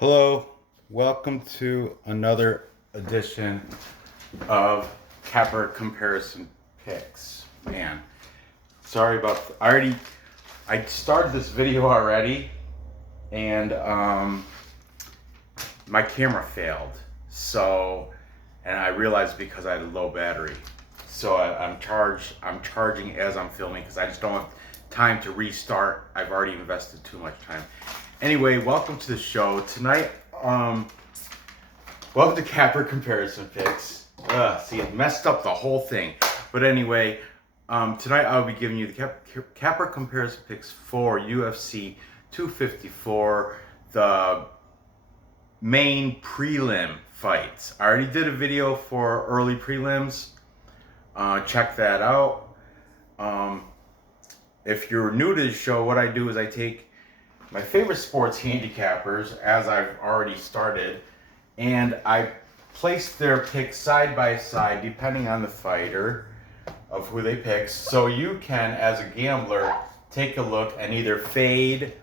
Hello, welcome to another edition of Capper Comparison Picks. Man, sorry about I started this video already, and my camera failed. And I realized because I had a low battery. So I'm charging as I'm filming because I just don't have time to restart. I've already invested too much time. Anyway, welcome to the show tonight. Welcome to Capper Comparison Picks. See, it messed up the whole thing. But anyway, tonight I'll be giving you the Capper Comparison Picks for UFC 254, the main prelim fights. I already did a video for early prelims. Check that out. If you're new to the show, what I do is I take my favorite sports handicappers, as I've already started, and I place their picks side by side depending on the fighter of who they pick, so you can, as a gambler, take a look and either fade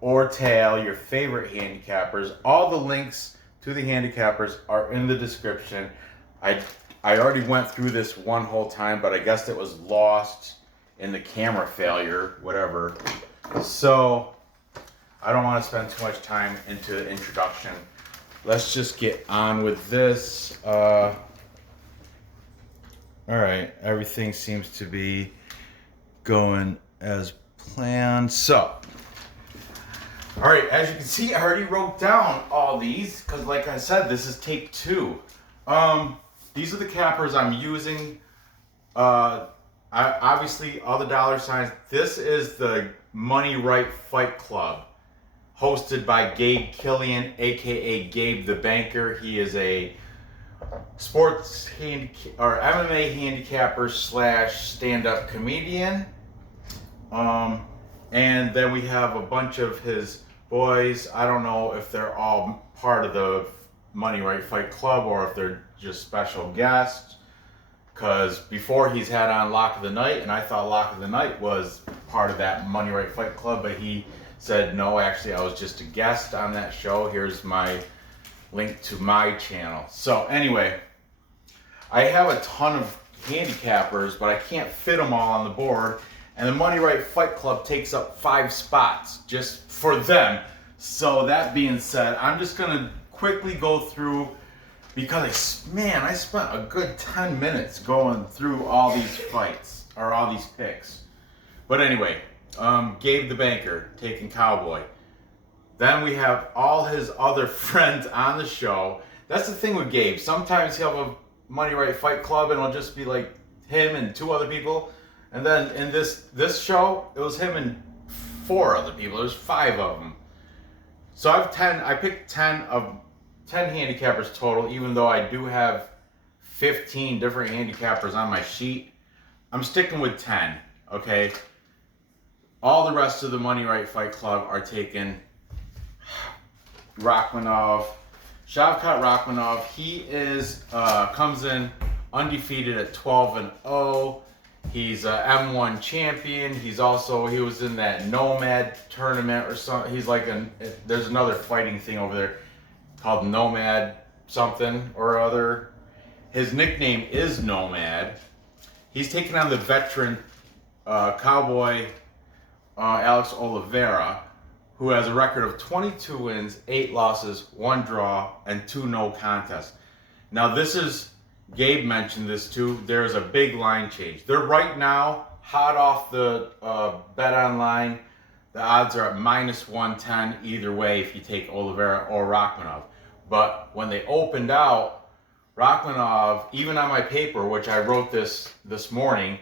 or tail your favorite handicappers. All the links to the handicappers are in the description. I already went through this one whole time, but I guess it was lost in the camera failure, whatever. So I don't want to spend too much time into the introduction. Let's just get on with this. All right, everything seems to be going as planned. So, all right, as you can see, I already wrote down all these because, like I said, this is take two. These are the cappers I'm using. Obviously, all the dollar signs. This is the Money Right Fight Club, hosted by Gabe Killian, aka Gabe the Banker. He is a sports MMA handicapper / stand-up comedian. And then we have a bunch of his boys. I don't know if they're all part of the Money Right Fight Club or if they're just special guests. Because before he's had on Lock of the Night, and I thought Lock of the Night was part of that Money Right Fight Club, but he said, no, actually, I was just a guest on that show. Here's my link to my channel. So anyway, I have a ton of handicappers, but I can't fit them all on the board. And the Money Right Fight Club takes up 5 spots just for them. So that being said, I'm just going to quickly go through, because I spent a good 10 minutes going through all these fights, or all these picks. But anyway, Gabe the Banker taking Cowboy. Then we have all his other friends on the show. That's the thing with Gabe. Sometimes he'll have a Money Right Fight Club and it'll just be like him and 2 other people. And then in this show, it was him and 4 other people. There's 5 of them. So I picked 10 handicappers total, even though I do have 15 different handicappers on my sheet. I'm sticking with 10, okay? All the rest of the Money Right Fight Club are taken Shavkat Rakhmonov. He comes in undefeated at 12-0. He's a M1 champion. He was in that Nomad tournament or something. There's another fighting thing over there called Nomad something or other. His nickname is Nomad. He's taking on the veteran Cowboy Alex Oliveira, who has a record of 22 wins, 8 losses, 1 draw, and 2 no contests. Now Gabe mentioned this too, there's a big line change. They're right now hot off the bet online. The odds are at -110 either way if you take Oliveira or Rakhmonov. But when they opened out, Rakhmonov, even on my paper, which I wrote this morning,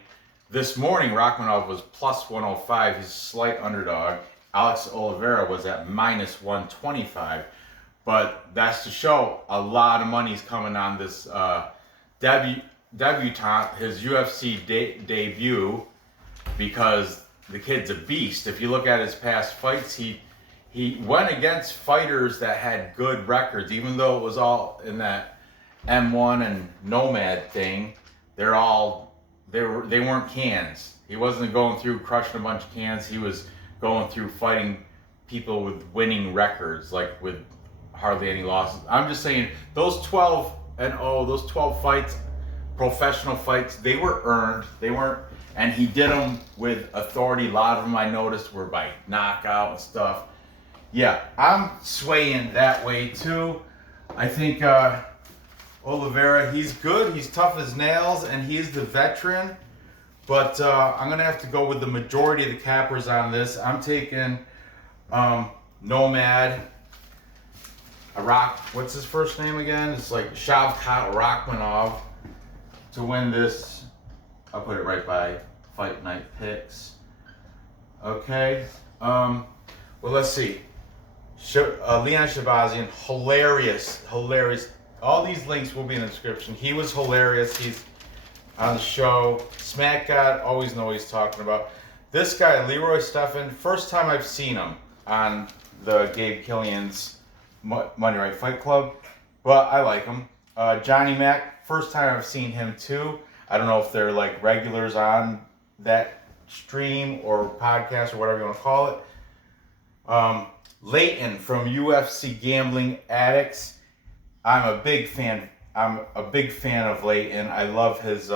Rakhmonov was +105. He's a slight underdog. Alex Oliveira was at -125. But that's to show a lot of money's coming on this debutant, his UFC debut, because the kid's a beast. If you look at his past fights, he went against fighters that had good records, even though it was all in that M1 and Nomad thing. They weren't cans. He wasn't going through crushing a bunch of cans. He was going through fighting people with winning records, like with hardly any losses. I'm just saying those 12-0, those 12 fights, professional fights, they were earned. They weren't, and he did them with authority. A lot of them I noticed were by knockout and stuff. Yeah, I'm swaying that way too. I think Oliveira, he's good. He's tough as nails, and he's the veteran. But I'm going to have to go with the majority of the cappers on this. I'm taking Nomad, what's his first name again? It's like Shavkat Rakhmonov to win this. I'll put it right by Fight Night Picks. Okay. Well, let's see. Leon Shabazian, hilarious. All these links will be in the description. He was hilarious. He's on the show. Smack God, always know what he's talking about. This guy, Leroy Stefan, first time I've seen him on the Gabe Killian's Monday Night Fight Club, but I like him. Johnny Mac, first time I've seen him too. I don't know if they're like regulars on that stream or podcast or whatever you want to call it. Leighton from UFC Gambling Addicts. I'm a big fan of Leighton. I love his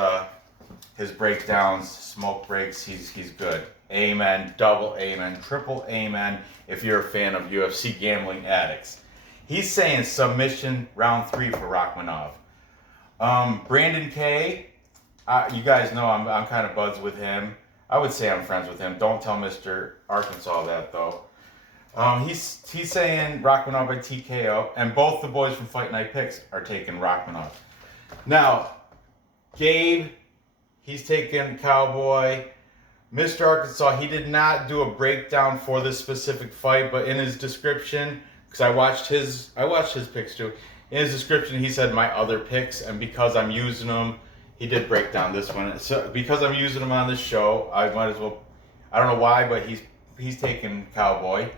breakdowns, smoke breaks. He's good. Amen, double amen, triple amen if you're a fan of UFC Gambling Addicts. He's saying submission round 3 for Rakhmonov. Brandon K, you guys know I'm kind of buds with him. I would say I'm friends with him. Don't tell Mr. Arkansas that though. He's saying Rakhmonov by TKO, and both the boys from Fight Night Picks are taking Rakhmonov. Now, Gabe, he's taking Cowboy. Mr. Arkansas, he did not do a breakdown for this specific fight, but in his description, because I watched his picks too. In his description, he said my other picks, and because I'm using them, he did break down this one. So because I'm using them on this show, I might as well. I don't know why, but he's taking Cowboy.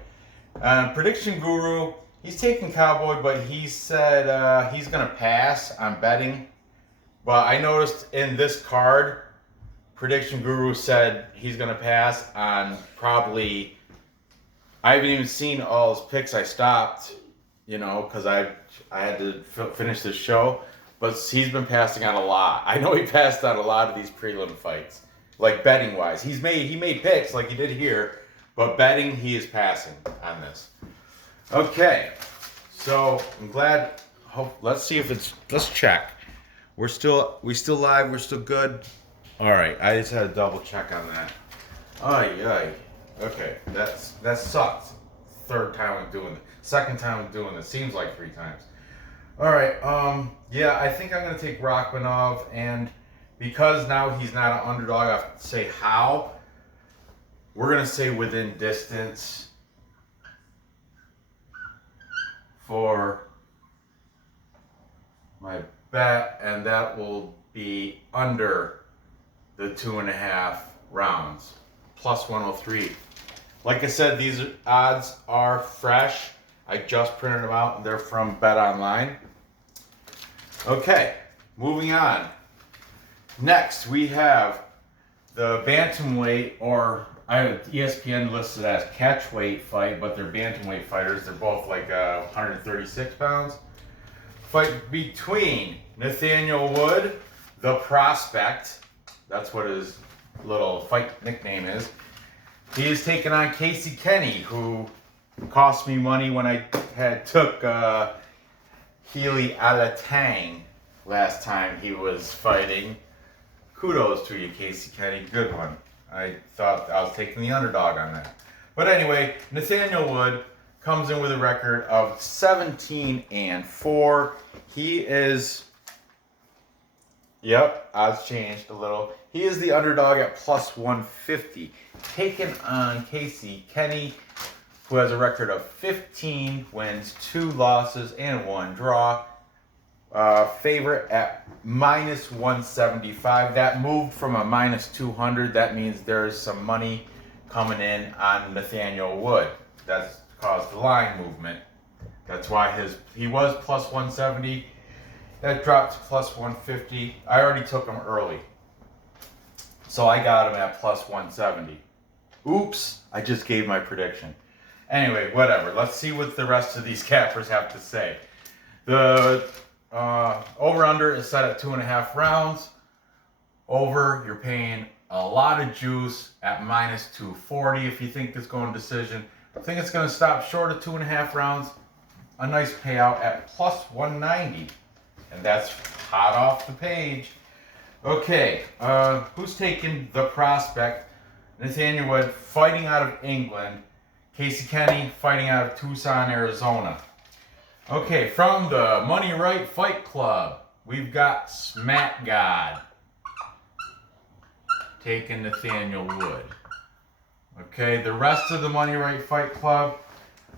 Prediction Guru, he's taking Cowboy, but he said he's gonna pass on betting. But I noticed in this card, Prediction Guru said he's gonna pass on probably. I haven't even seen all his picks. I stopped, because I had to finish this show. But he's been passing on a lot. I know he passed on a lot of these prelim fights, like betting wise. He made picks like he did here, but betting he is passing on this. Okay, so I'm glad. Let's see if let's check. We still live. We're still good. All right, I just had to double check on that. Ay. Okay, that sucks. Third time I'm doing it. Second time I'm doing it. Seems like 3 times. All right. Yeah, I think I'm gonna take Rakhmonov, and because now he's not an underdog, I have to say how. We're gonna say within distance for my bet, and that will be under the 2.5 rounds, plus 103. Like I said, these odds are fresh. I just printed them out, and they're from Bet Online. Okay, moving on. Next, we have the bantamweight, or I have ESPN listed as catchweight fight, but they're bantamweight fighters. They're both like 136 pounds. Fight between Nathaniel Wood, the Prospect. That's what his little fight nickname is. He is taking on Casey Kenney, who cost me money when I took Healy Alatang last time he was fighting. Kudos to you, Casey Kenney. Good one. I thought I was taking the underdog on that. But anyway, Nathaniel Wood comes in with a record of 17-4. He is, odds changed a little. He is the underdog at plus 150. Taking on Casey Kenney, who has a record of 15 wins, 2 losses, and 1 draw. Favorite at minus 175. That moved from a minus 200. That means there's some money coming in on Nathaniel Wood. That's caused the line movement. That's why he was plus 170. That dropped to plus 150. I already took him early, so I got him at plus 170. Oops, I just gave my prediction. Anyway, whatever. Let's see what the rest of these cappers have to say. The over-under is set at 2.5 rounds. Over, you're paying a lot of juice at -240 if you think it's going decision. If you think it's going to stop short of 2.5 rounds, a nice payout at +190. And that's hot off the page. Okay, who's taking the prospect? Nathaniel Wood fighting out of England. Casey Kenney fighting out of Tucson, Arizona. Okay, from the Money Right Fight Club, we've got Smack God taking Nathaniel Wood. Okay, the rest of the Money Right Fight Club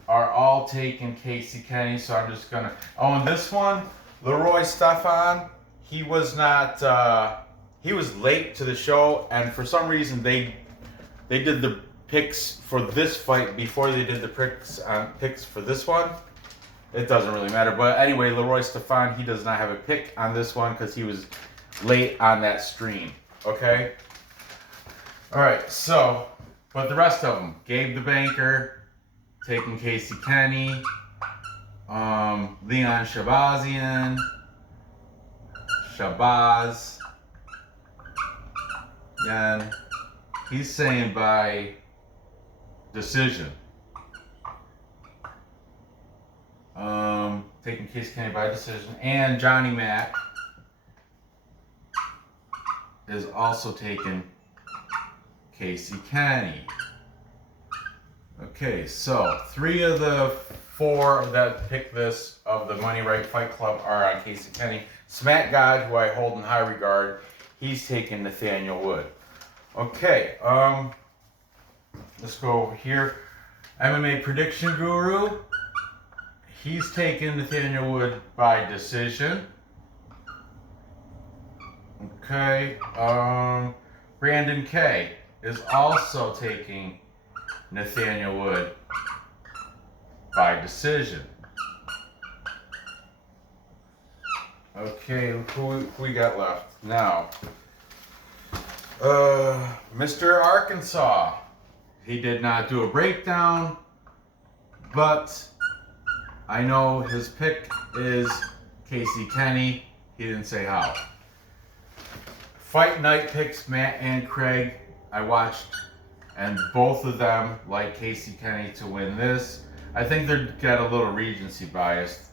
are all taking Casey Kenney, so I'm just gonna... Oh, and this one, Leroy Stefan, he was not... he was late to the show, and for some reason they did the picks for this fight before they did the picks for this one. It doesn't really matter, but anyway, Leroy Stefan, he does not have a pick on this one because he was late on that stream. Okay. All right. So, but the rest of them, Gabe the Banker taking Casey Kenney, Leon Shabazz, and he's saying by decision. Taking Casey Kenney by decision. And Johnny Mack is also taking Casey Kenney. Okay, so 3 of the 4 that picked this of the Money Right Fight Club are on Casey Kenney. Smack God, who I hold in high regard, he's taking Nathaniel Wood. Okay, let's go over here. MMA Prediction Guru, he's taking Nathaniel Wood by decision. Okay, Brandon K is also taking Nathaniel Wood by decision. Okay, who we got left now? Mr. Arkansas. He did not do a breakdown, but I know his pick is Casey Kenney. He didn't say how. Fight Night picks Matt and Craig. I watched, and both of them like Casey Kenney to win this. I think they got a little recency bias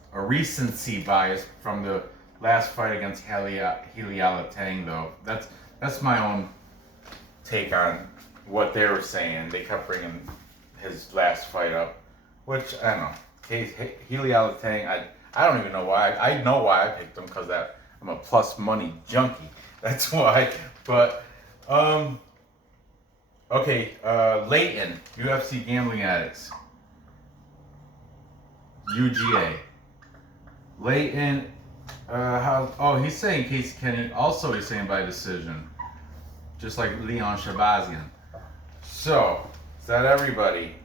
from the last fight against Heliala Tang, though. That's my own take on what they were saying. They kept bringing his last fight up, which I don't know. Heliala Tang, I don't even know why. I know why I picked him because I'm a plus money junkie. That's why. But okay, Leighton, UFC Gambling Addicts, UGA. Leighton, he's saying Casey Kenney. Also, he's saying by decision, just like Leon Shabazian. So, is that everybody?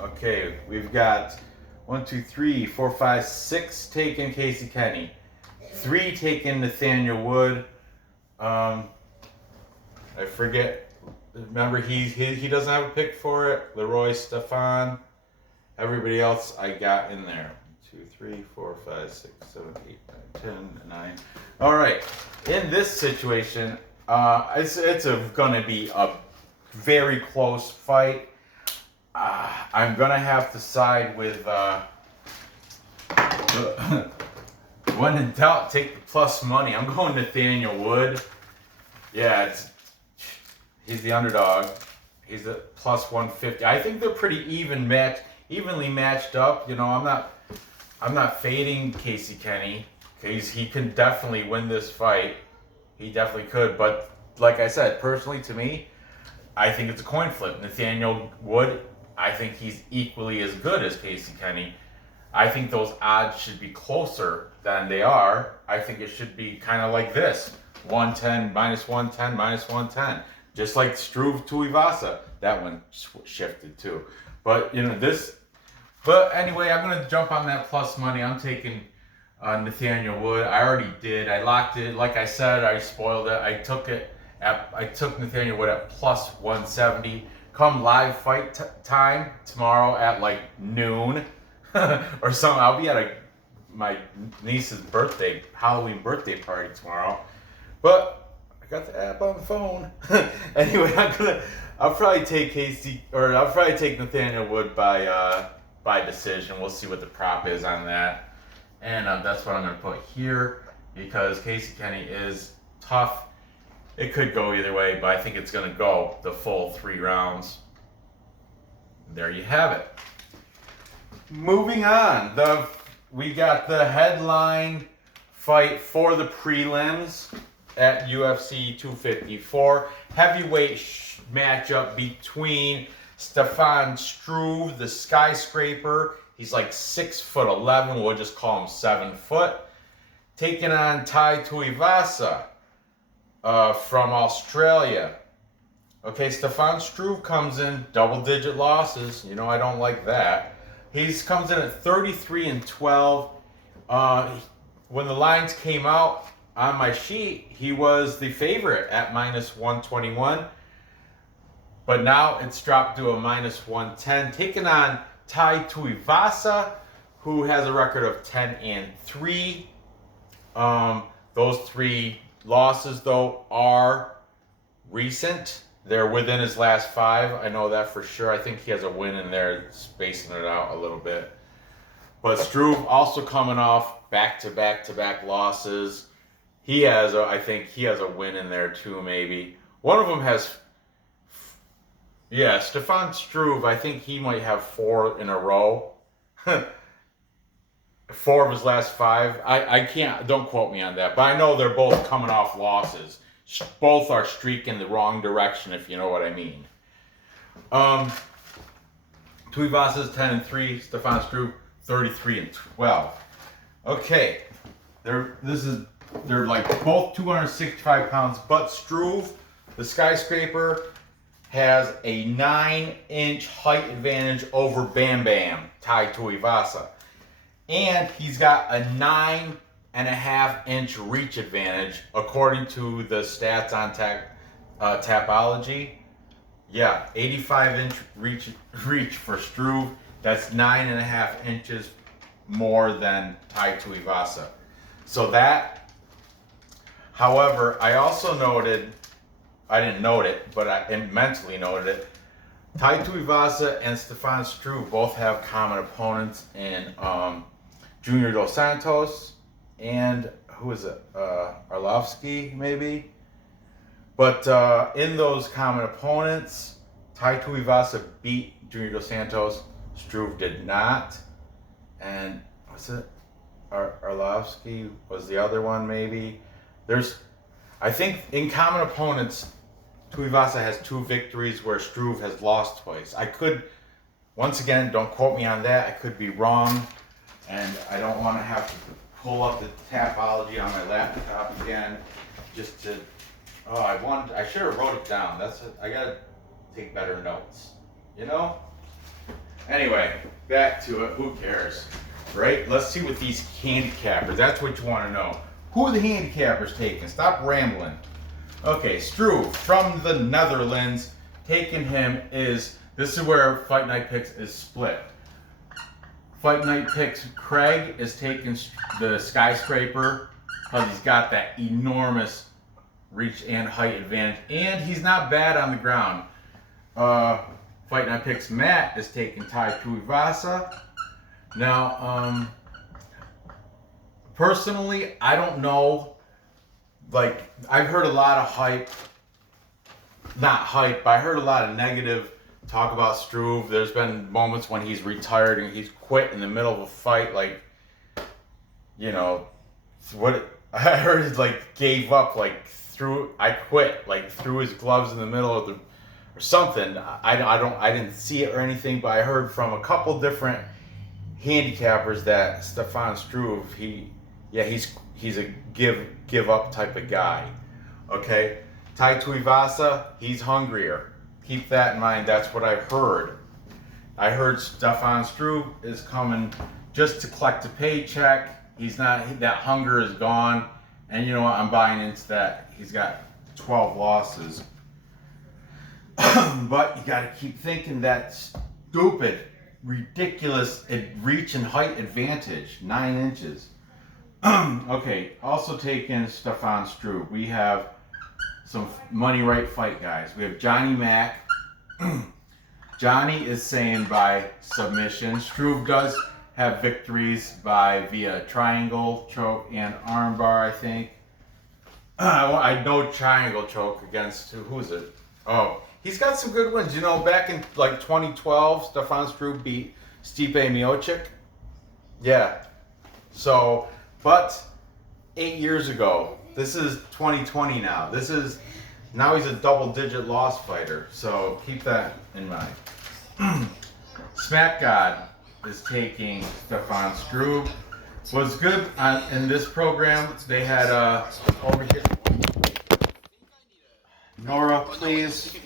Okay, we've got 1, 2, 3, 4, 5, 6 taking Casey Kenney, 3 taking Nathaniel Wood. I forget. Remember, he doesn't have a pick for it. Leroy Stefan. Everybody else I got in there. 2, 3, 4, 5, 6, 7, 8, 9, 10, 9. All right. In this situation, it's gonna be a very close fight. I'm gonna have to side with when in doubt, take the plus money. I'm going Nathaniel Wood. Yeah, he's the underdog. He's at plus 150. I think they're pretty evenly matched up. You know, I'm not fading Casey Kenney because he can definitely win this fight. He definitely could. But like I said, personally to me, I think it's a coin flip. Nathaniel Wood, I think he's equally as good as Casey Kenney. I think those odds should be closer than they are. I think it should be kind of like this. 110, -110, -110. Just like Struve Tuivasa. That one shifted too. But, you know, But anyway, I'm going to jump on that plus money. I'm taking Nathaniel Wood. I already did. I locked it. Like I said, I spoiled it. I took Nathaniel Wood at plus 170 come live fight time tomorrow at like noon or something. I'll be at my niece's Halloween birthday party tomorrow. But I got the app on the phone. Anyway, I'll probably take Nathaniel Wood by decision. We'll see what the prop is on that. And that's what I'm going to put here because Kenney is tough. It could go either way, but I think it's going to go the full 3 rounds. There you have it. Moving on, we got the headline fight for the prelims at UFC 254. Heavyweight matchup between Stefan Struve, the skyscraper. He's like 6'11". We'll just call him 7 foot. Taking on Tuivasa from Australia. Okay, Stefan Struve comes in double-digit losses. You know I don't like that. He comes in at 33-12. When the lines came out on my sheet, he was the favorite at -121. But now it's dropped to a -110. Taking on Tuivasa, who has a record of 10-3. Those 3 losses, though, are recent. They're within his last 5. I know that for sure. I think he has a win in there, spacing it out a little bit. But Struve also coming off back-to-back losses. I think he has a win in there too, maybe. One of them has, Stefan Struve, I think he might have 4 in a row. 4 of his last 5. I can't, don't quote me on that, but I know they're both coming off losses. Both are streaking the wrong direction, if you know what I mean. Tuivasa's 10-3, Stefan Struve 33-12. Okay, they're like both 265 pounds, but Struve, the skyscraper, has a 9-inch height advantage over Bam Bam, Tuivasa. And he's got a 9.5-inch reach advantage, according to the stats on Tapology. Yeah, 85-inch reach for Struve. That's 9.5 inches more than Tuivasa. So that, however, I also noted, I didn't note it, but I mentally noted it. Tuivasa and Stefan Struve both have common opponents in Junior Dos Santos and who is it? Arlovsky, maybe. But in those common opponents, Tuivasa beat Junior Dos Santos. Struve did not. And what's it? Arlovsky was the other one, maybe. I think in common opponents, Tuivasa has 2 victories where Struve has lost twice. I could, once again, don't quote me on that. I could be wrong. And I don't want to have to pull up the Tapology on my laptop again just to, I should have wrote it down. I got to take better notes, you know? Anyway, back to it. Who cares, right? Let's see what these handicappers, that's what you want to know. Who are the handicappers taking? Stop rambling. Okay, Struve from the Netherlands. Taking him this is where Fight Night Picks is split. Fight Night Picks, Craig is taking the skyscraper because he's got that enormous reach and height advantage, and he's not bad on the ground. Fight Night Picks, Matt is taking Tuivasa. Now, personally, I don't know. Like, I've heard a lot of not hype, but I heard a lot of negative talk about Struve. There's been moments when he's retired and he's quit in the middle of a fight, like, you know, I heard he like gave up, like threw his gloves in the middle of or something. I didn't see it or anything, but I heard from a couple different handicappers that Stefan Struve, he's a give up type of guy. Okay, Tuivasa, he's hungrier. Keep that in mind. That's what I've heard. I heard Stefan Struve is coming just to collect a paycheck. That hunger is gone. And you know what? I'm buying into that. He's got 12 losses. But you got to keep thinking that stupid, ridiculous reach and height advantage, 9 inches. Okay, also taking Stefan Struve. We have some money right fight guys. We have Johnny Mack. Johnny is saying by submission. Struve does have victories via triangle, choke, and armbar, I think. I know triangle choke against, who is it? Oh, he's got some good wins. You know, back in like 2012, Stefan Struve beat Stipe Miocic. Yeah. So, but 8 years ago, this is 2020 now. Now he's a double-digit loss fighter. So keep that in mind. Smack God is taking Stefan Struve. Was good in this program. They had over here. Nora, please.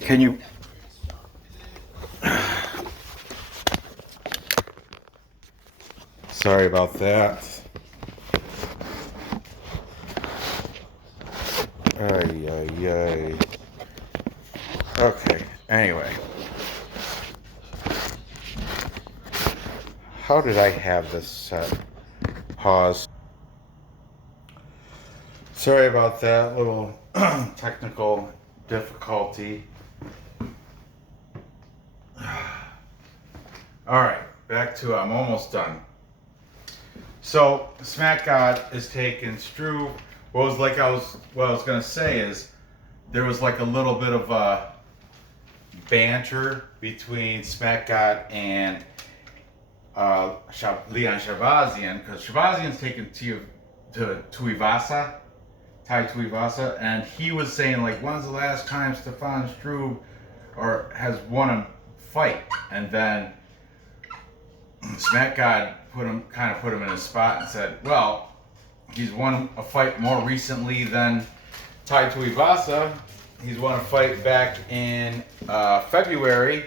Can you? Sorry about that. Ay, ay, ay. Okay, anyway. How did I have this set? Pause. Sorry about that little technical difficulty. Alright, back to I'm almost done. So, Smack God is taking Struve. What I was gonna say is there was like a little bit of a banter between Smack God and Leon Shavazian, because Shavazian's taken to Tuivasa, Tuivasa, and he was saying like, when's the last time Stefan Struve has won a fight? And then Smack God put him in his spot and said, well, he's won a fight more recently than Tuivasa. He's won a fight back in February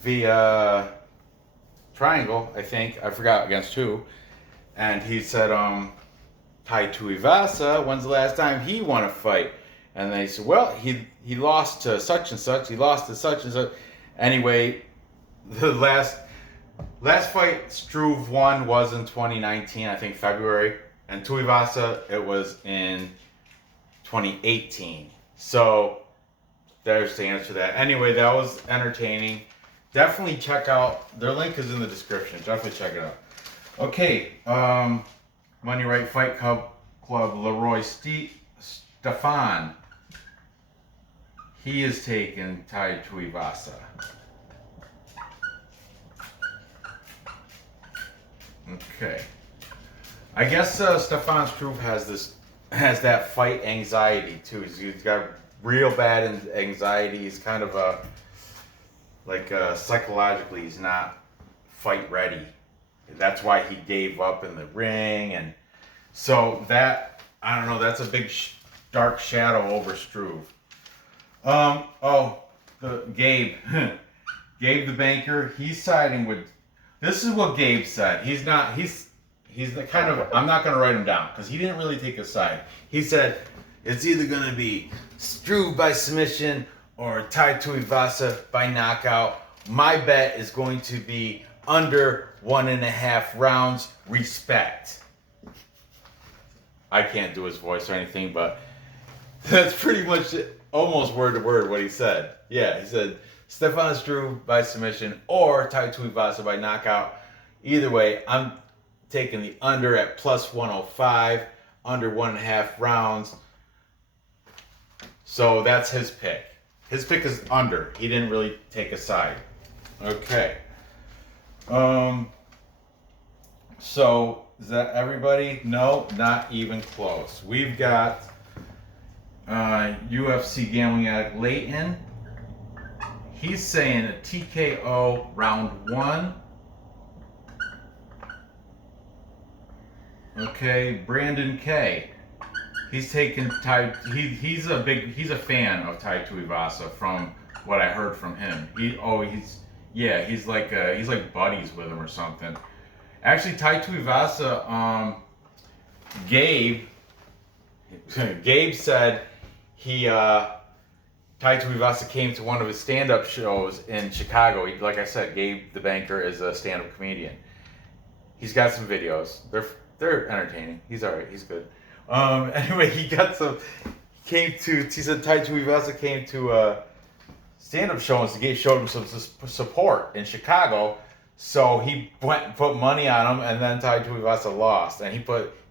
via triangle, I think. I forgot against who. And he said, Tuivasa, when's the last time he won a fight? And they said, well, he lost to such and such. He lost to such and such. Anyway, the last fight Struve won was in 2019, I think February. And Tuivasa, it was in 2018. So there's the answer to that. Anyway, that was entertaining. Definitely check out, their link is in the description. Definitely check it out. Okay, Money Right Fight Club Leroy Stefan. He is taking Tuivasa. Okay. I guess Stefan Struve has that fight anxiety too. He's got real bad anxiety. He's kind of psychologically he's not fight ready. That's why he gave up in the ring, and so that, I don't know, that's a big dark shadow over Struve. Gabe Gabe the banker, he's siding with, this is what Gabe said. He's the kind of, I'm not going to write him down because he didn't really take a side. He said it's either going to be Struve by submission or Tuivasa by knockout. My bet is going to be under 1.5 rounds. Respect. I can't do his voice or anything, but that's pretty much almost word to word what he said. Yeah, he said Stefan Struve by submission or Tuivasa by knockout. Either way, I'm taking the under at plus 105, under 1.5 rounds. So that's his pick. His pick is under. He didn't really take a side. Okay. So is that everybody? No, not even close. We've got UFC gambling addict Leighton. He's saying a TKO round 1. Okay, Brandon K. He's taking he's a fan of Tuivasa from what I heard from him. He's like buddies with him or something. Actually, Tuivasa, Gabe, Gabe said he Tuivasa came to one of his stand-up shows in Chicago. Like I said, Gabe the Banker is a stand-up comedian. He's got some videos. They're entertaining. He's all right. He's good. Anyway, he said Tuivasa came to a stand-up show and Gabe showed him some support in Chicago. So he went and put money on him, and then Tuivasa lost, and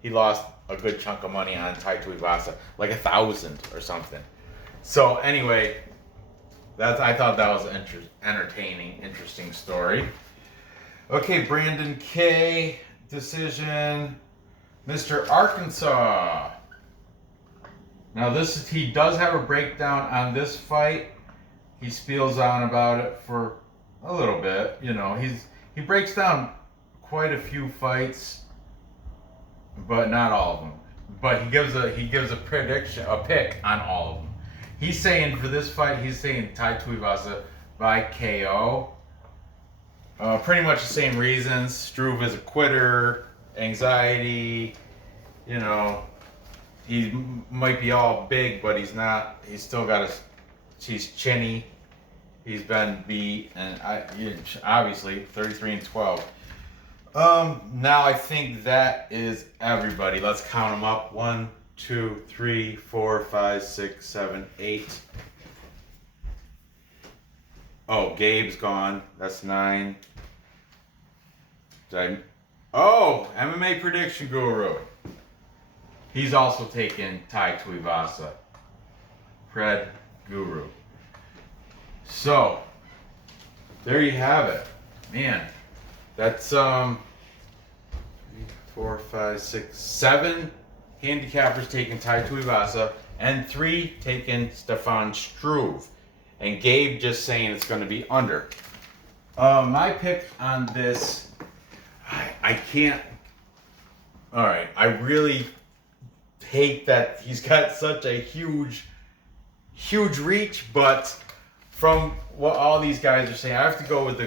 he lost a good chunk of money on Tuivasa, like 1,000 or something. So anyway, I thought that was an interesting story. Okay, Brandon K. decision, Mr. Arkansas. Now he does have a breakdown on this fight. He spiels on about it for a little bit. You know, he breaks down quite a few fights, but not all of them. But he gives a prediction, a pick on all of them. He's saying for this fight, Tuivasa by KO. Pretty much the same reasons. Struve is a quitter, anxiety. You know, he might be all big, but he's not. He's still got he's chinny. He's been beat, and obviously 33-12. Now I think that is everybody. Let's count them up. 1, 2, 3, 4, 5, 6, 7, 8. Oh, Gabe's gone. That's 9. MMA prediction guru. He's also taken Tuivasa. Pred Guru. So, there you have it. Man, that's 3, 4, 5, 6, 7 handicappers taking Tuivasa, and 3 taking Stefan Struve. And Gabe just saying it's going to be under. My pick on this, I can't. All right, I really hate that he's got such a huge reach, but from what all these guys are saying, I have to go with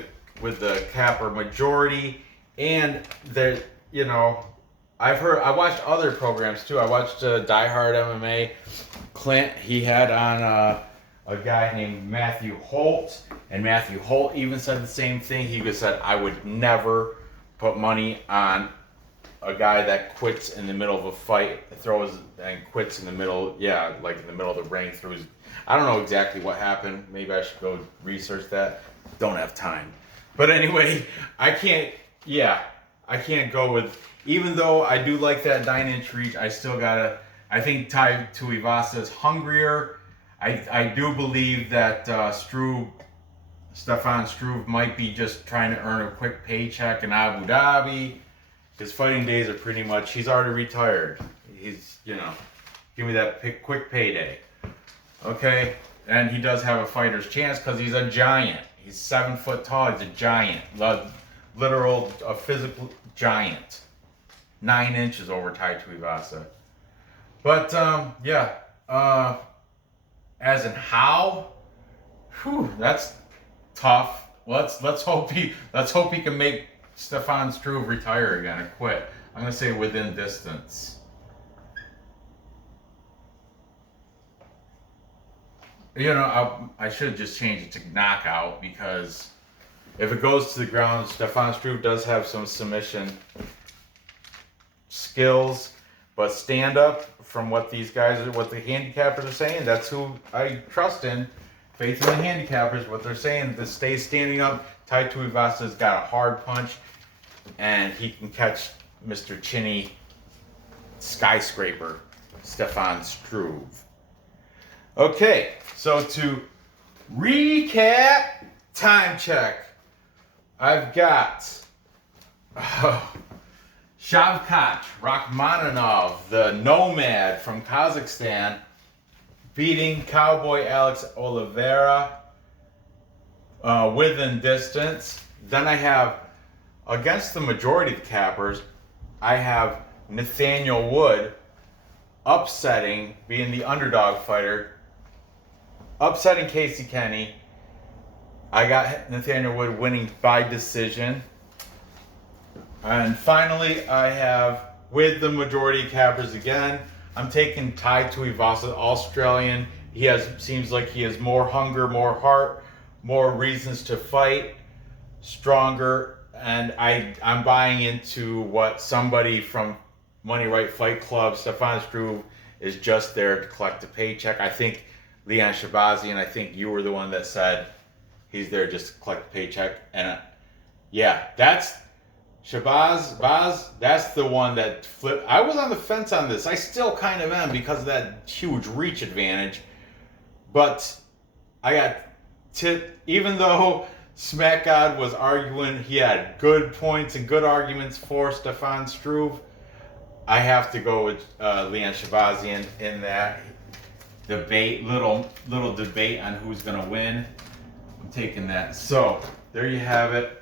the capper majority, and I watched other programs too. I watched Die Hard MMA. Clint, he had on a guy named Matthew Holt, and Matthew Holt even said the same thing. He said, I would never put money on a guy that quits in the middle of a fight, throws and quits in the middle, like in the middle of the ring, I don't know exactly what happened. Maybe I should go research that. Don't have time. But anyway, I can't go with, even though I do like that 9-inch reach, I think Tuivasa is hungrier. I do believe that Stefan Struve might be just trying to earn a quick paycheck in Abu Dhabi. His fighting days are pretty much, he's already retired. He's, give me that quick payday. Okay, and he does have a fighter's chance because he's a giant. He's 7 foot tall, he's a giant. A physical giant. 9 inches over Tuivasa. But, as in how? That's tough. Let's hope he can make Stefan Struve retire again and quit. I'm gonna say within distance. I should just change it to knockout, because if it goes to the ground, Stefan Struve does have some submission skills, but stand up, from what the handicappers are saying, that's who I trust in. Faith in the handicappers, what they're saying, to stay standing up. Tuivasa's got a hard punch, and he can catch Mr. Chinny Skyscraper, Stefan Struve. Okay, so to recap, time check. I've got Shavkat, Rakhmonov, the Nomad from Kazakhstan, beating Cowboy Alex Oliveira within distance. Then I have, against the majority of the cappers, I have Nathaniel Wood upsetting, being the underdog fighter, upsetting Casey Kenney. I got Nathaniel Wood winning by decision. And finally, I have, with the majority cappers again, I'm taking Tuivasa, Australian. Seems like he has more hunger, more heart, more reasons to fight, stronger, and I'm buying into what somebody from Money Right Fight Club, Stefan Struve, is just there to collect a paycheck. I think Leon Shabazian, I think you were the one that said he's there just to collect a paycheck, and yeah, that's Baz, that's the one that flipped. I was on the fence on this. I still kind of am because of that huge reach advantage. But I got tipped, even though Smack God was arguing, he had good points and good arguments for Stefan Struve. I have to go with Leon Shabazian in that debate, little debate on who's going to win. I'm taking that. So, there you have it.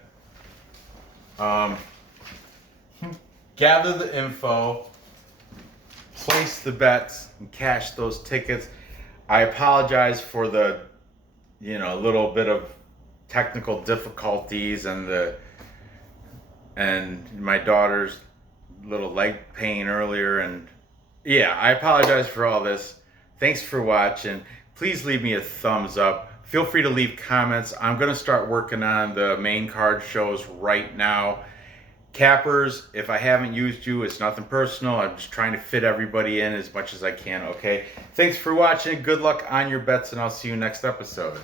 Gather the info, place the bets, and cash those tickets. I apologize for the, little bit of technical difficulties and my daughter's little leg pain earlier. And yeah, I apologize for all this. Thanks for watching. Please leave me a thumbs up. Feel free to leave comments. I'm going to start working on the main card shows right now. Cappers, if I haven't used you, it's nothing personal. I'm just trying to fit everybody in as much as I can, okay? Thanks for watching. Good luck on your bets, and I'll see you next episode.